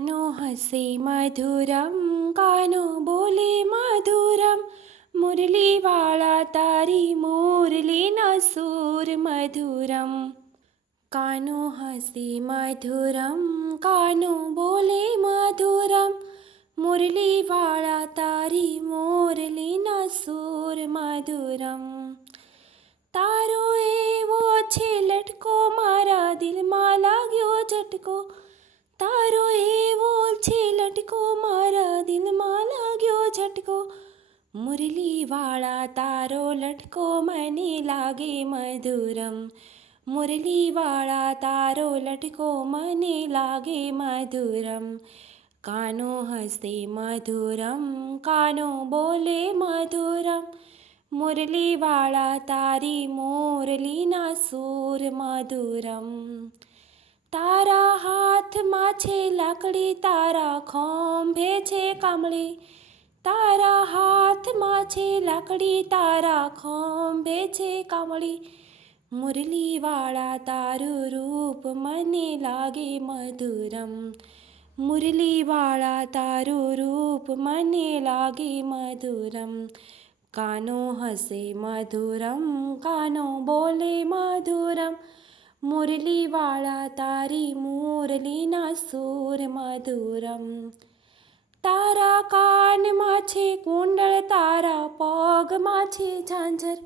કાનો હસે મધુરમ, કાનો બોલે મધુરમ, મુરલીવાળા તારી મુરલીના સૂર મધુરમ. કાનો હસે મધુરમ, કાનો બોલે મધુરમ, મુરલીવાળા તારી મુરલીના સૂર મધુરમ. તારો એવો છે લટકો, મારા દિલમાં લાગ્યો ઝટકો. તારો એવો છે લટકો, મારા દિલમાં લાગ્યો ઝટકો. મુરલીવાળા તારો લટકો મને લાગે મધુરમ. મુરલીવાળા તારો લટકો મને લાગે મધુરમ. કાનો હસે મધુરમ, કાનો બોલે મધુરમ, મુરલીવાળા તારી મોરલીના સૂર મધુરમ. તારા હાથમાં છે લાકડી, તારા ખંભે છે કામળી. તારા હાથમાં છે લાકડી, તારા ખંભે છે કામળી. મુરલીવાળા તારું રૂપ મને લાગે મધુરમ. મુરલીવાળા તારું રૂપ મને લાગે મધુરમ. કાનો હસે મધુરમ, કાનો બોલે મધુરમ, મુરલીવાળા તારી મુરલીના સૂર મધુરમ. તારા કાનમાં છે કુંડળ, તારા પગમાં છે ઝાંઝર.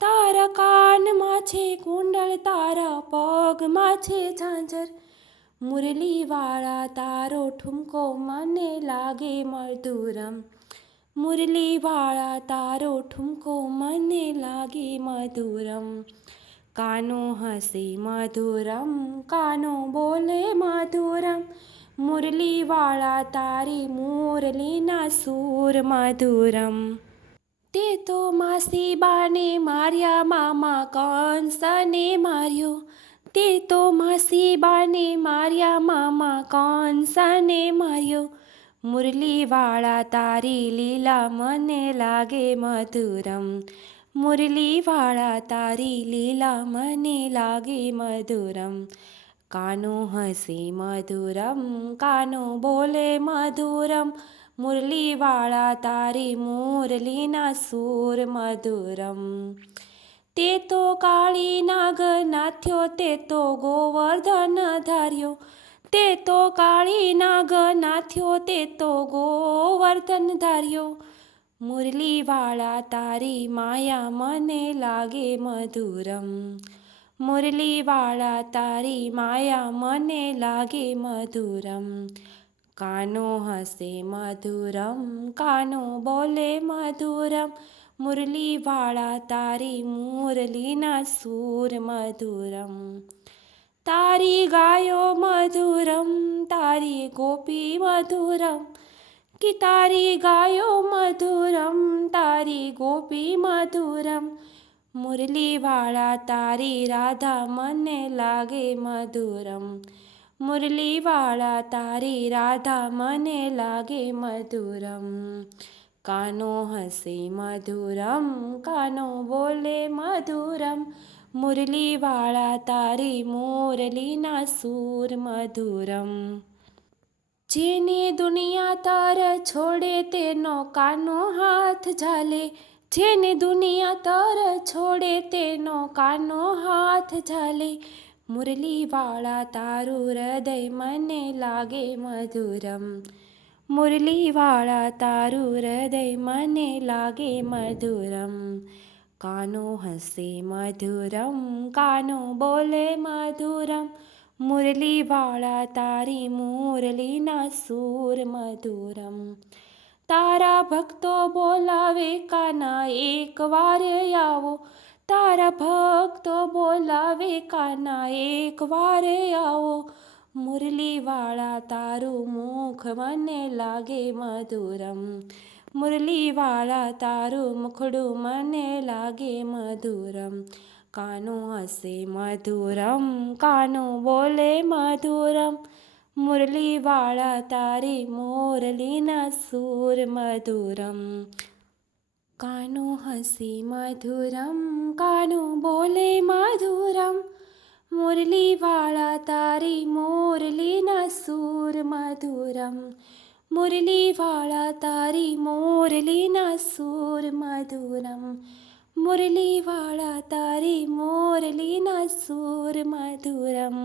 તારા કાનમાં છે કુંડળ, તારા પગમાં છે ઝાંઝર. મુરલીવાળા તારો ઠુમકો મને લાગે મધુરમ. મુરલીવાળા તારો ઠુમકો મને લાગે મધુરમ. કાનો હસે મધુરમ, કાનો બોલે મધુરમ, મુરલીવાળા તારી મુરલીના સૂર મધુરમ. તે તો માસી બાને માર્યા, મામા કંસને માર્યો. તે તો માસી બાને માર્યા, મામા કંસને માર્યો. મુરલીવાળા તારી લીલા મને લાગે મધુરમ. મુરલીવાળા તારી લીલા મને લાગે મધુરમ. કાનો હસે મધુરમ, કાનો બોલે મધુરમ, મુરલીવાળા તારી મુરલીના સૂર મધુરમ. તે તો કાળી નાગ નાથ્યો, તે તો ગોવર્ધન ધાર્યો. તે તો કાળી નાગ નાથ્યો, તે તો ગોવર્ધન ધાર્યો. મુરલીવાળા તારી માયા મને લાગે મધુરમ. મુરલીવાળા તારી માયા મને લાગે મધુરમ. કાનો હસે મધુરમ, કાનો બોલે મધુરમ, મુરલીવાળા તારી મુરલીના સૂર મધુરમ. તારી ગાયો મધુરમ, તારી ગોપી મધુરમ, કે તારી ગાયો મધુરમ, તારી ગોપી મધુરમ. મુરલીવાળા તારી રાધા મને લાગે મધુરમ. મુરલીવાળા તારી રાધા મને લાગે મધુરમ. કાનો હસે મધુરમ, કાનો બોલે મધુરમ, મુરલીવાળા તારી મુરલીના સૂર મધુરમ. જેને દુનિયા તાર છોડે, તેનો કાનો હાથ ઝાલે. જેને દુનિયા તાર છોડે, તેનો કાનો હાથ ઝાલે. મુરલીવાળા તારું હૃદય મને લાગે મધુરમ. મુરલીવાળા તારું હૃદય મને લાગે મધુરમ. કાનો હસે મધુરમ, કાનો બોલે મધુરમ, મુરલીવાળા તારી મુરલીના સૂર મધુરમ. તારા ભક્તો બોલાવે કાના એકવાર આવો. તારા ભક્તો બોલાવે કાના એકવાર આવો. મુરલીવાળા તારું મુખ મને લાગે મધુરમ. મુરલીવાળા તારું મુખડું મને લાગે મધુરમ. કાનો હસે મધુરમ, કાનો બોલે મધુરમ, મુરલીવાળા તારી મોરલીના સૂર મધુરમ. કાનો હસે મધુરમ, કાનો બોલે મધુરમ, મુરલીવાળા તારી મોરલીના સૂર મધુરમ. મુરલીવાળા તારી મોરલીના સૂર મધુરમ. મુરલીવાળા તારી મોરલીના સૂર મધુરમ.